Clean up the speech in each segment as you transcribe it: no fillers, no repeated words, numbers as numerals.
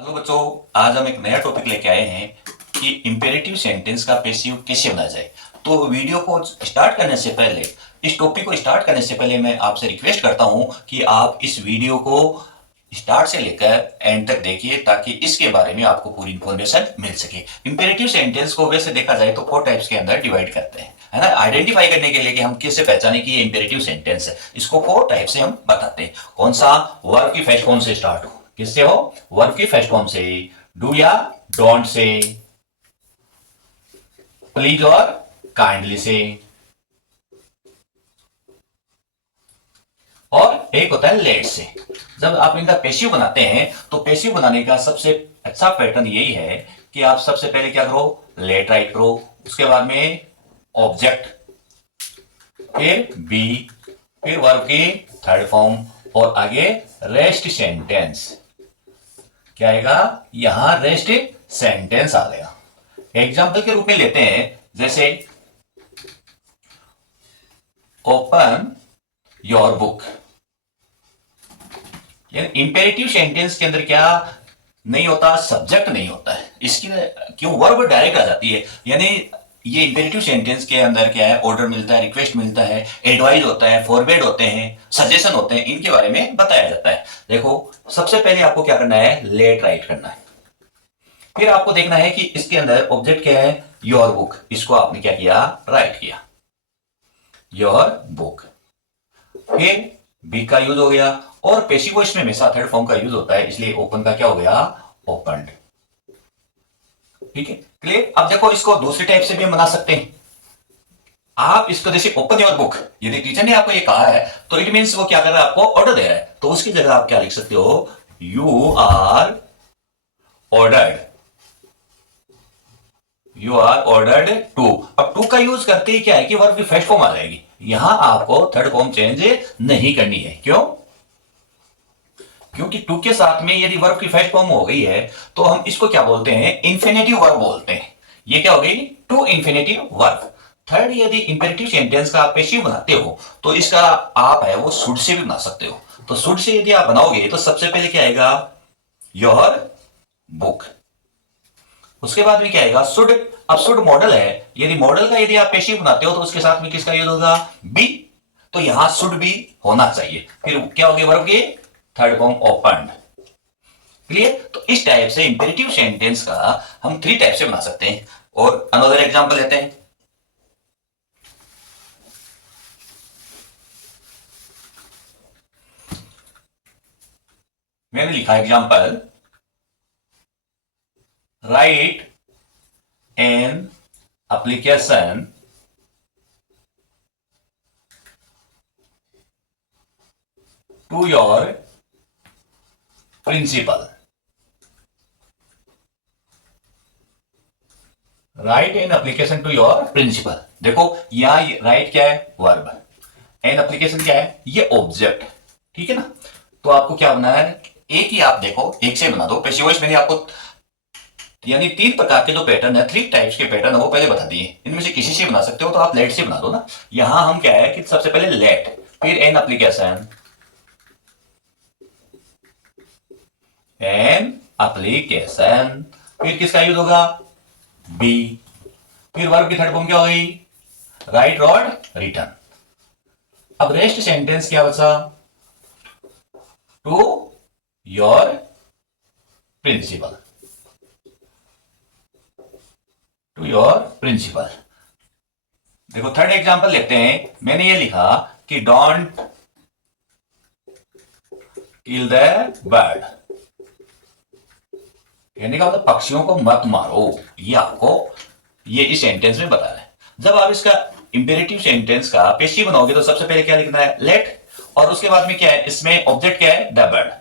Hello बच्चों, आज हम एक नया टॉपिक लेके आए हैं कि इंपेरेटिव सेंटेंस का पैसिव कैसे बना जाए। तो वीडियो को स्टार्ट करने से पहले, इस टॉपिक को स्टार्ट करने से पहले मैं आपसे रिक्वेस्ट करता हूं कि आप इस वीडियो को स्टार्ट से लेकर एंड तक देखिए ताकि इसके बारे में आपको पूरी इंफॉर्मेशन मिल सके। इंपेरेटिव सेंटेंस को वैसे देखा जाए तो 4 टाइप्स के अंदर डिवाइड करते हैं, है ना। आइडेंटिफाई करने के लिए कि हम कैसे पहचाने कि ये इंपेरेटिव सेंटेंस है, इसको 4 टाइप से हम बताते हैं। कौन सा? वर्ब की फर्स्ट फॉर्म से स्टार्ट हो। किससे हो? वर्ब की फर्स्ट फॉर्म से, डू या डोंट से, प्लीज और काइंडली से, और एक होता है लेट से। जब आप इनका पेशिव बनाते हैं तो पेशिव बनाने का सबसे अच्छा पैटर्न यही है कि आप सबसे पहले क्या करो, लेट राइट करो, उसके बाद में ऑब्जेक्ट, फिर बी, फिर वर्ब की थर्ड फॉर्म, और आगे रेस्ट सेंटेंस। क्या आएगा? यहां रेस्ट सेंटेंस आ गया। एग्जाम्पल के रूप में लेते हैं, जैसे ओपन योर बुक। यानी इंपेरेटिव सेंटेंस के अंदर क्या नहीं होता? सब्जेक्ट नहीं होता है। इसकी क्यों? वर्ब डायरेक्ट आ जाती है। यानी ये इंपेरेटिव सेंटेंस के अंदर क्या है? ऑर्डर मिलता है, रिक्वेस्ट मिलता है, एडवाइस होता है, फॉरवर्ड होते हैं, सजेशन होते हैं, इनके बारे में बताया जाता है। देखो, सबसे पहले आपको क्या करना है? लेट राइट करना है। फिर आपको देखना है कि इसके अंदर ऑब्जेक्ट क्या है? Your book. इसको आपने क्या किया? राइट किया, योर बुक। फिर बी का यूज हो गया, और पेशिव वॉइस में हमेशा थर्ड फॉर्म का यूज होता है, इसलिए ओपन का क्या हो गया? ओपन्ड। ठीक है, क्लियर। अब देखो, इसको दूसरी टाइप से भी हम बना सकते हैं। आप इसको जैसे ओपन योर बुक, यदि टीचर ने आपको ये कहा है तो इट मीन्स वो क्या कर रहा है? आपको ऑर्डर दे रहा है। तो उसकी जगह आप क्या लिख सकते हो? You are ordered, you are ordered to. अब टू का यूज करते ही क्या है कि वर्ब की फर्स्ट फॉर्म आ जाएगी। यहां आपको थर्ड फॉर्म चेंज नहीं करनी है। क्यों? क्योंकि टू के साथ में यदि वर्ब की फर्स्ट फॉर्म हो गई है तो हम इसको क्या बोलते हैं? इंफिनिटिव वर्ब बोलते हैं। ये क्या हो गई? To infinitive verb. थर्ड, यदि इंपेरेटिव सेंटेंस का आप पैसिव बनाते हो तो इसका आप है वो शुड से भी बना सकते हो। तो शुड से यदि आप बनाओगे तो सबसे पहले क्या आएगा? Your book. उसके बाद में क्या आएगा? शुड। अब शुड मॉडल है, यदि मॉडल का यदि आप पेशिव बनाते हो तो उसके साथ में किसका यूज होगा? बी। तो यहां शुड भी होना चाहिए। फिर क्या होगी? वर्ब की थर्ड फॉर्म ओपन। क्लियर। तो इस टाइप से इंपेरेटिव सेंटेंस का हम 3 टाइप से बना सकते हैं। और अनदर एग्जांपल लेते हैं। मैंने लिखा example, write an application to your principal. Write an application to your principal. देखो, यहां राइट क्या है? वर्ब। एन एप्लीकेशन क्या है? ये ऑब्जेक्ट। ठीक है ना। तो आपको क्या बनाना है? एक ही आप देखो, एक से बना दो। पैसिव वॉइस मैंने आपको यानी 3 प्रकार के जो पैटर्न है, 3 टाइप्स के पैटर्न है वो पहले बता दिए। इनमें से किसी से बना सकते हो, तो आप लेट से बना दो ना। यहां हम क्या है कि सबसे पहले लेट, फिर एन एप्लीकेशन, एन एप्लीकेशन, फिर किसका यूज होगा? बी। फिर वर्ब की थर्ड फॉर्म क्या हो गई? Write, wrote, written. अब रेस्ट सेंटेंस क्या बचा? To your principal, to your principal. देखो, थर्ड एग्जांपल लेते हैं। मैंने ये लिखा कि डोंट किल द बर्ड। कहने का मतलब पक्षियों को मत मारो। ये आपको ये इस सेंटेंस में बता रहा है। जब आप इसका इंपेरेटिव सेंटेंस का पेशिव बनाओगे तो सबसे पहले क्या लिखना है? लेट। और उसके बाद में क्या है? इसमें ऑब्जेक्ट क्या है? The bird,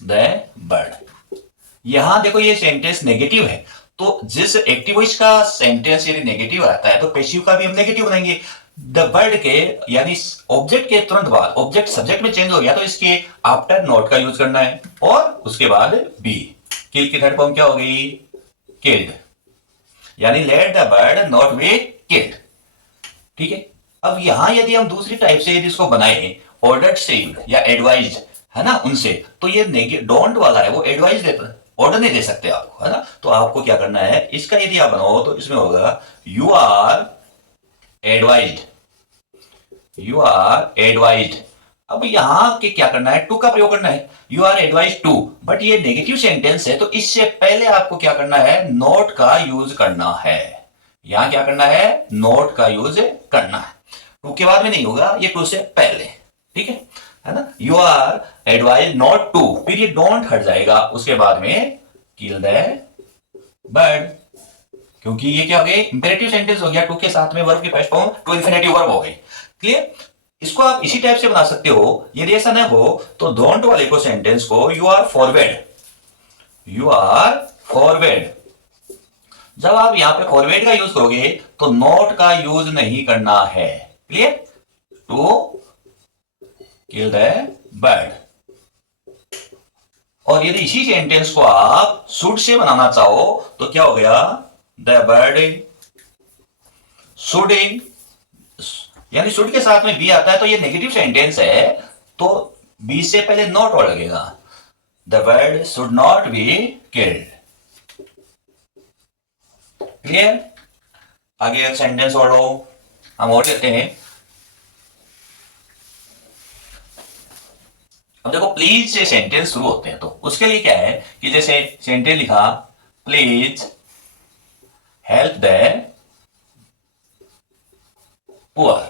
the bird. यहां देखो, ये सेंटेंस नेगेटिव है, तो जिस एक्टिव वॉइस का सेंटेंस यदि नेगेटिव आता है तो पेशिव का भी हम नेगेटिव बनाएंगे। द बर्ड के यानी ऑब्जेक्ट के तुरंत बाद ऑब्जेक्ट सब्जेक्ट में चेंज हो गया तो इसके आफ्टर नॉट का यूज करना है, और उसके बाद बी। किल की थर्ड फॉर्म क्या हो गई? किल्ड। यानी let the bird not be killed. ठीक है। अब यहां यदि हम दूसरी टाइप से यदि इसको बनाए, ऑर्डर्ड से या एडवाइज, है ना, उनसे। तो ये डोंट वाला है वो एडवाइस देता है, ऑर्डर नहीं दे सकते आपको, है ना। तो आपको क्या करना है, इसका यदि आप बनाओ तो इसमें होगा you are advised, you are advised. अब यहां के क्या करना है, टू का प्रयोग करना है, you are advise to. But ये नेगेटिव सेंटेंस है तो इससे पहले आपको क्या करना है, नोट का यूज करना है। यहां क्या करना है, नोट का यूज करना है। टू के बाद में नहीं होगा, ये टू से पहले, ठीक है ना। You are advise not to, फिर ये डोंट हट जाएगा, उसके बाद में किल द बर्ड, क्योंकि ये क्या हो गया, इंपेरेटिव सेंटेंस हो गया, टू के साथ में वर्ब की past form to infinitive verb हो गई। क्लियर। इसको आप इसी टाइप से बना सकते हो। यदि ऐसा ना हो तो डोंट वाले को सेंटेंस को you are forward, you are forward. जब आप यहां पे फॉरवर्ड का यूज करोगे तो नॉट का यूज नहीं करना है। Clear. To kill the bird. और यदि इसी सेंटेंस को आप शुड से बनाना चाहो तो क्या हो गया, द बर्ड शुड, यानी शुड के साथ में बी आता है तो ये नेगेटिव सेंटेंस है, तो बी से पहले नॉट और लगेगा, the bird should not be killed. Clear. आगे एक सेंटेंस और लो, हम और लेते हैं। अब देखो प्लीज से सेंटेंस शुरू होते हैं तो उसके लिए क्या है कि जैसे सेंटेंस लिखा, please help the poor,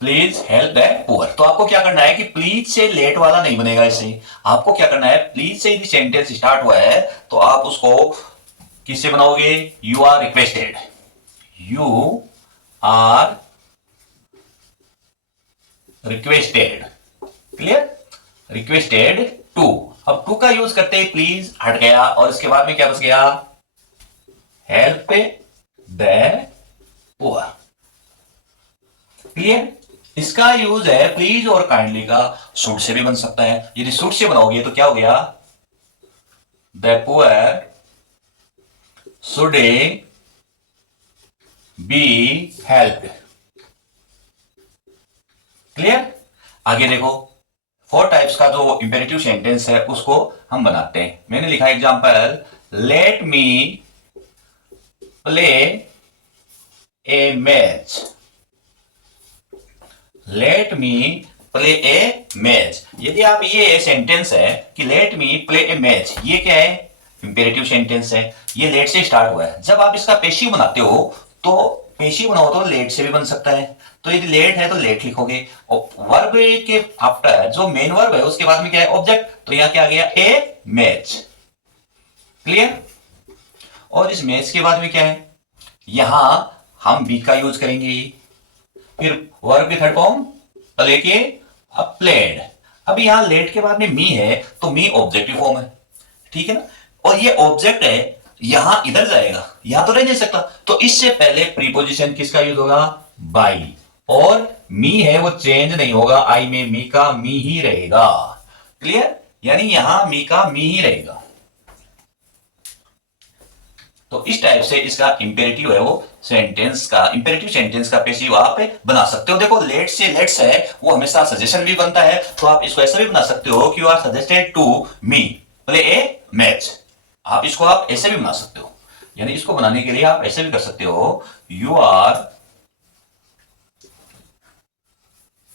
please help the poor. तो आपको क्या करना है कि प्लीज से लेट वाला नहीं बनेगा, इससे आपको क्या करना है, प्लीज से यदि सेंटेंस स्टार्ट हुआ है तो आप उसको किससे बनाओगे, you are requested, you are requested. Clear. Requested to. अब टू का यूज करते ही प्लीज हट गया और इसके बाद में क्या बच गया, हेल्प द पुअर। क्लियर। इसका यूज है प्लीज और काइंडली का शुड से भी बन सकता है। यदि शुड से बनाओगे तो क्या हो गया, the poor should be helped. Clear. आगे देखो, फोर टाइप्स का जो इंपेरेटिव सेंटेंस है उसको हम बनाते हैं। मैंने लिखा example, let me play a match, let me play a match. यदि आप ये सेंटेंस है कि let me play a match, ये क्या है, इंपेरेटिव सेंटेंस है, ये लेट से स्टार्ट हुआ है। जब आप इसका पेशिव बनाते हो तो पेशिव बनाओ तो लेट से भी बन सकता है, तो यदि लेट है तो लेट लिखोगे। और वर्ब के आफ्टर जो मेन वर्ब है उसके बाद में क्या है, ऑब्जेक्ट, तो यहां क्या आ गया, ए मैच। क्लियर। और इस मैच के बाद में क्या है, यहां हम बी का यूज करेंगे, फिर वर्ब की थर्ड फॉर्म प्ले के, अब प्लेड। अब यहां लेट के बाद में मी है तो मी ऑब्जेक्टिव फॉर्म है, ठीक है ना। और ये ऑब्जेक्ट है, यहां इधर जाएगा, यहां तो रह नहीं सकता, तो इससे पहले प्रीपोजिशन किसका यूज होगा, बाई। और मी है वो चेंज नहीं होगा, आई में मी का मी ही रहेगा। क्लियर। यानी यहां मी का मी ही रहेगा। तो इस टाइप से इसका इंपेरेटिव है वो सेंटेंस का, इंपेरेटिव सेंटेंस का पेशिव आप बना सकते हो। देखो लेट से लेट्स है वो हमेशा सजेशन भी बनता है, तो आप इसको ऐसा भी बना सकते हो कि you are suggested to me play a match. आप इसको आप ऐसे भी बना सकते हो, यानी इसको बनाने के लिए आप ऐसे भी कर सकते हो, you are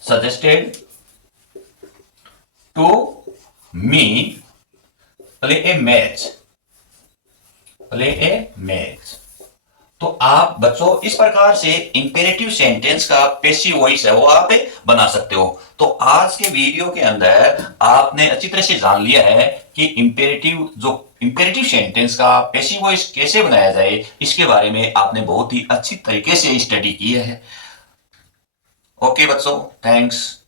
suggested to me play a match, play a match. तो आप बच्चों इस प्रकार से इंपेरेटिव सेंटेंस का पैसिव वॉइस है वो आप बना सकते हो। तो आज के वीडियो के अंदर आपने अच्छी तरह से जान लिया है कि इंपेरेटिव सेंटेंस का पैसिव वॉइस कैसे बनाया जाए, इसके बारे में आपने बहुत ही अच्छी तरीके से स्टडी की है। ओके बच्चों, थैंक्स।